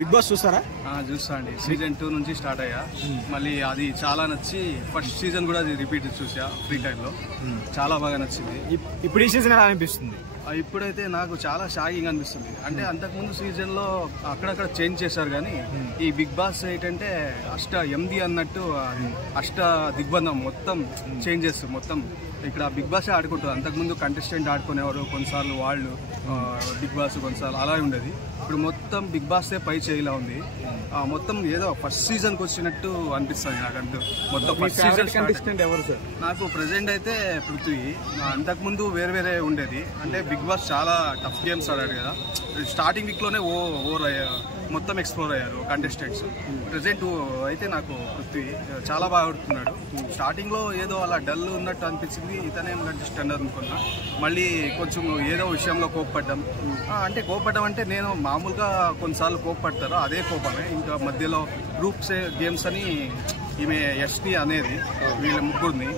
Big boss చూస్తారా? చూస్తా అండి. సీజన్ 2 నుంచి స్టార్ట్ అయ్యా. మళ్ళీ అది చాలా నచ్చి ఫస్ట్ సీజన్ కూడా అది రిపీట్ చూసా ఫ్రీ టైంలో. చాలా బాగా నచ్చింది. ఇప్పుడు ఈ సీజన్ ఎలా అనిపిస్తుంది? ఇప్పుడైతే నాకు చాలా షాకింగ్ అనిపిస్తుంది. అంటే అంతకుముందు సీజన్ లో అక్కడక్కడ చేంజ్ చేశారు, కానీ ఈ బిగ్ బాస్ ఏంటంటే ఎంది అన్నట్టు అష్ట దిగ్బంధం మొత్తం చేంజ్ చేస్తారు. మొత్తం ఇక్కడ బిగ్ బాస్ ఆడుకుంటారు. అంతకుముందు కంటెస్టెంట్ ఆడుకునేవారు, కొన్నిసార్లు వాళ్ళు బిగ్ బాస్, కొన్నిసార్లు అలా ఉండేది. ఇప్పుడు మొత్తం బిగ్ బాస్ పై చేయిలా ఉంది. మొత్తం ఏదో ఫస్ట్ సీజన్ కి వచ్చినట్టు అనిపిస్తుంది నాకంటూ. మొత్తం ఫస్ట్ సీజన్ కంటెస్టెంట్ ఎవరు సార్? నాకు ప్రెసెంట్ అయితే పృథ్వీ. అంతకుముందు వేరే వేరే ఉండేది. అంటే బిగ్ బాస్ చాలా టఫ్ గేమ్స్ ఆడాడు కదా. స్టార్టింగ్ వీక్ లోనే ఓవర్ మొత్తం ఎక్స్ప్లోర్ అయ్యారు కంటెస్టెంట్స్. ప్రెసెంట్ అయితే నాకు పృథ్వీ చాలా బాగా ఆడుతున్నాడు. స్టార్టింగ్ లో ఏదో అలా డల్ ఉన్నట్టు అనిపించింది, ఇతనేం కంటెస్టెంట్ అనుకున్నా. మళ్ళీ కొంచెం ఏదో విషయంలో కోప్పడ్డం. అంటే కోప్పడ్డం అంటే నేను మామూలుగా కొన్నిసార్లు కోప్పడతారు, అదే కోపమే. ఇంకా మధ్యలో గ్రూప్స్ గేమ్స్ అని ఈమె యష్మి అనేది, వీళ్ళ ముగ్గురిని,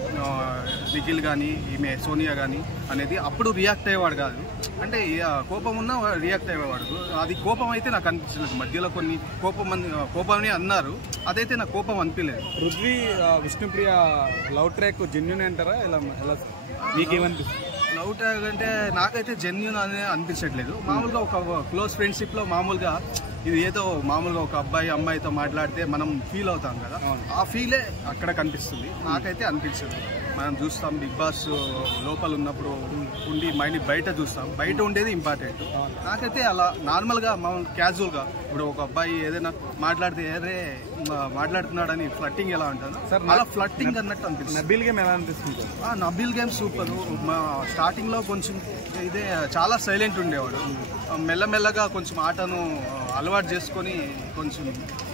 నిఖిల్ కానీ ఈమె సోనియా కానీ అనేది అప్పుడు రియాక్ట్ అయ్యేవాడు కాదు. అంటే కోపం ఉన్నా రియాక్ట్ అయ్యేవాడు. అది కోపం అయితే నాకు అనిపించలేదు. మధ్యలో కొన్ని కోపం అన్నారు, అదైతే నాకు కోపం అనిపించలేదు. Prithvi Vishnupriya love track genuine అంటారా? ఎలా మీకేమనిపిస్తుంది? లవ్ ట్రాక్ అంటే నాకైతే జెన్యూన్ అనేది అనిపించట్లేదు. మామూలుగా ఒక క్లోజ్ ఫ్రెండ్షిప్ లో మామూలుగా ఇది ఏదో మామూలుగా ఒక అబ్బాయి అమ్మాయితో మాట్లాడితే మనం ఫీల్ అవుతాం కదా, ఆ ఫీలే అక్కడ కనిపిస్తుంది. నాకైతే అనిపించదు. మనం చూస్తాం బిగ్ బాస్ లోపల ఉన్నప్పుడు ఉండి మైండ్ బయట చూస్తాం, బయట ఉండేది ఇంపార్టెంట్. నాకైతే అలా నార్మల్గా మనం క్యాజువల్గా ఇప్పుడు ఒక అబ్బాయి ఏదైనా మాట్లాడితే ఏదే మాట్లాడుతున్నాడని ఫ్లట్టింగ్ ఎలా ఉంటుంది, అలా ఫ్లట్టింగ్ అన్నట్టు అనిపిస్తుంది. నబీల్ గేమ్ ఎలా అనిపిస్తుంది? Nabeel game super. స్టార్టింగ్ లో కొంచెం ఇదే చాలా సైలెంట్ ఉండేవాడు. మెల్లమెల్లగా కొంచెం ఆటను అలవాటు చేసుకొని, కొంచెం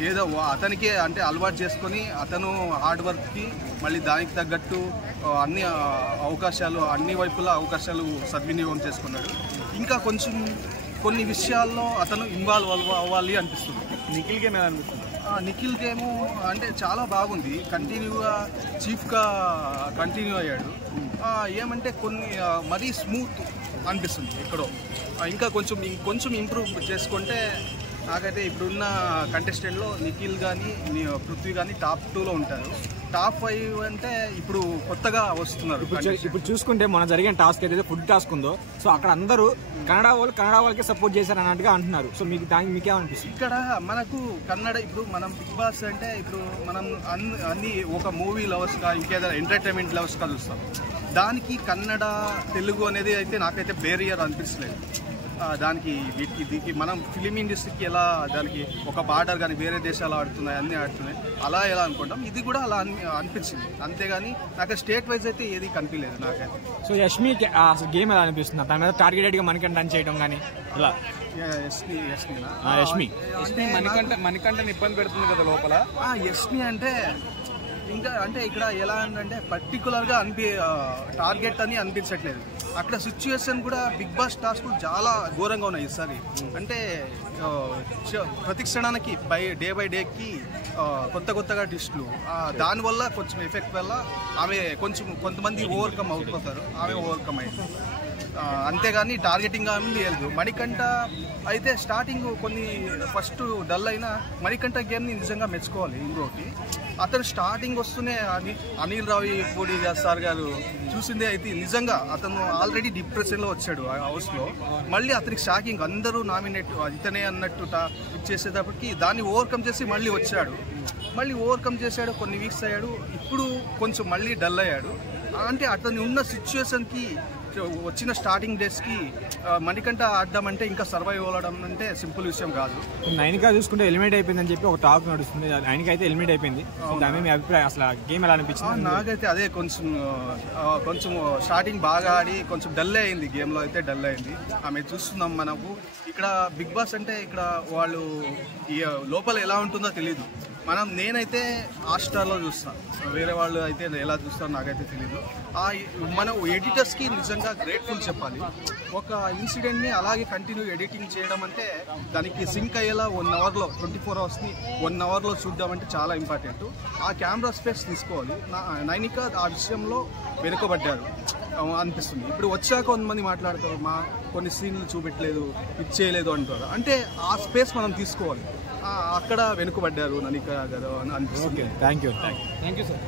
ఏదో అతనికే అంటే అలవాటు చేసుకొని అతను హార్డ్ వర్క్కి మళ్ళీ దానికి తగ్గట్టు అన్ని అవకాశాలు, అన్ని వైపులా అవకాశాలు సద్వినియోగం చేసుకున్నాడు. ఇంకా కొంచెం కొన్ని విషయాల్లో అతను ఇన్వాల్వ్ అవ్వాలి అనిపిస్తుంది. నిఖిల్ గేమ్ ఎలా అనిపిస్తుంది? నిఖిల్ గేమ్ అంటే చాలా బాగుంది. కంటిన్యూగా చీఫ్గా కంటిన్యూ అయ్యాడు. ఏమంటే కొన్ని మరీ స్మూత్ అనిపిస్తుంది ఎక్కడో. ఇంకా కొంచెం ఇంప్రూవ్ చేసుకుంటే నాకైతే ఇప్పుడున్న కంటెస్టెంట్లో నిఖిల్ కానీ పృథ్వీ కానీ టాప్ 2లో ఉంటారు. టాప్ 5 అంటే ఇప్పుడు కొత్తగా వస్తున్నారు. ఇప్పుడు చూసుకుంటే మన జరిగిన టాస్క్ ఏదైతే ఫుడ్ టాస్క్ ఉందో, సో అక్కడ అందరూ కన్నడ వాళ్ళకి సపోర్ట్ చేశారు అన్నట్టుగా అంటున్నారు. సో మీకేమనిపిస్తుంది? ఇక్కడ మనకు కన్నడ, ఇప్పుడు మనం బిగ్ బాస్ అంటే ఇప్పుడు మనం అన్ని ఒక మూవీ లవర్స్గా ఇంకేదైనా ఎంటర్టైన్మెంట్ లవర్స్గా చూస్తాం. దానికి కన్నడ తెలుగు అనేది అయితే నాకైతే బేరియర్ అనిపించలేదు. దానికి దీనికి మనం ఫిలిం ఇండస్ట్రీకి ఎలా దానికి ఒక బార్డర్ కానీ వేరే దేశాలు ఆడుతున్నాయి, అన్నీ ఆడుతున్నాయి, అలా ఎలా అనుకుంటాం, ఇది కూడా అలా అనిపించింది. అంతేగాని నాకు స్టేట్ వైజ్ అయితే ఏది కనిపించలేదు నాకైతే. సో యష్మి గేమ్ ఎలా అనిపిస్తుంది? దాని మీద టార్గెటెడ్ గా మణికంఠ రన్ చేయడం కానీ ఇలా? యష్మి మణికంఠని ఇబ్బంది పెడుతుంది కదా లోపల. యష్మి అంటే ఇంకా అంటే ఇక్కడ ఎలా అంటే పర్టికులర్గా టార్గెట్ అని అనిపించట్లేదు. అక్కడ సిచ్యువేషన్ కూడా బిగ్ బాస్ టాస్క్లు చాలా ఘోరంగా ఉన్నాయి ఈసారి. అంటే ప్రతి క్షణానికి డే బై డేకి కొత్తగా ట్విస్టులు. దానివల్ల కొంచెం ఎఫెక్ట్ వల్ల ఆమె కొంతమంది ఓవర్కమ్ అవుతారు, ఆమె ఓవర్కమ్ అయింది. అంతేగాని టార్గెటింగ్ అనేది లేదు. మణికంఠ అయితే స్టార్టింగ్ ఫస్ట్ డల్ అయినా మణికంఠ గేమ్ని నిజంగా మెచ్చుకోవాలి. ఇంకోటి అతను స్టార్టింగ్ వస్తూనే అనిల్ రావిపూడి సార్ గారు చూసిందే అయితే నిజంగా అతను ఆల్రెడీ డిప్రెషన్లో వచ్చాడు హౌస్లో. మళ్ళీ అతనికి షాకింగ్, అందరూ నామినేట్ ఇతనే అన్నట్టు చేసేటప్పటికి దాన్ని ఓవర్కమ్ చేసి మళ్ళీ వచ్చాడు. మళ్ళీ ఓవర్కమ్ చేశాడు, కొన్ని వీక్స్ అయ్యాడు, ఇప్పుడు కొంచెం మళ్ళీ డల్ అయ్యాడు. అంటే అతను ఉన్న సిచ్యువేషన్కి వచ్చిన స్టార్టింగ్ డేస్కి మణికంఠ ఆడడం అంటే ఇంకా సర్వైవ్ అవ్వడం అంటే సింపుల్ విషయం కాదు. నైనికా చూసుకుంటే ఎలిమినేట్ అయిపోయిందని చెప్పి ఒక టాక్ నడుస్తుంది. నైనికా అయితే ఎలిమినేట్ అయిపోయింది. దాని మీ అభిప్రాయం, అసలు గేమ్ ఎలా అనిపించింది? నాకైతే అదే కొంచెం స్టార్టింగ్ బాగా ఆడి కొంచెం డల్ అయింది. గేమ్లో అయితే డల్ అయింది. ఆమె చూస్తున్నాం మనకు. ఇక్కడ బిగ్ బాస్ అంటే ఇక్కడ వాళ్ళు లోపల ఎలా ఉంటుందో తెలీదు. నేనైతే హాట్‌స్టార్లో చూస్తాను, వేరే వాళ్ళు అయితే ఎలా చూస్తారో నాకైతే తెలీదు. మనం ఎడిటర్స్కి నిజంగా గ్రేట్ఫుల్ చెప్పాలి. ఒక ఇన్సిడెంట్ని అలాగే కంటిన్యూ ఎడిటింగ్ చేయడం అంటే దానికి సింక్ అయ్యేలా 1 అవర్లో 24 అవర్స్ని 1 అవర్లో చూద్దామంటే చాలా ఇంపార్టెంట్. ఆ కెమెరా స్పేస్ తీసుకోవాలి. నైనికా ఆ విషయంలో వెనుకబడ్డారు. అనిపిస్తుంది. ఇప్పుడు వచ్చాక కొంతమంది మాట్లాడతారు, మా కొన్ని సీన్లు చూపెట్టలేదు, ఇది చేయలేదు అంటారు. అంటే ఆ స్పేస్ మనం తీసుకోవాలి. అక్కడ వెనుకబడ్డారు ననిక గారు అని అనిపిస్తుంది. Thank you sir.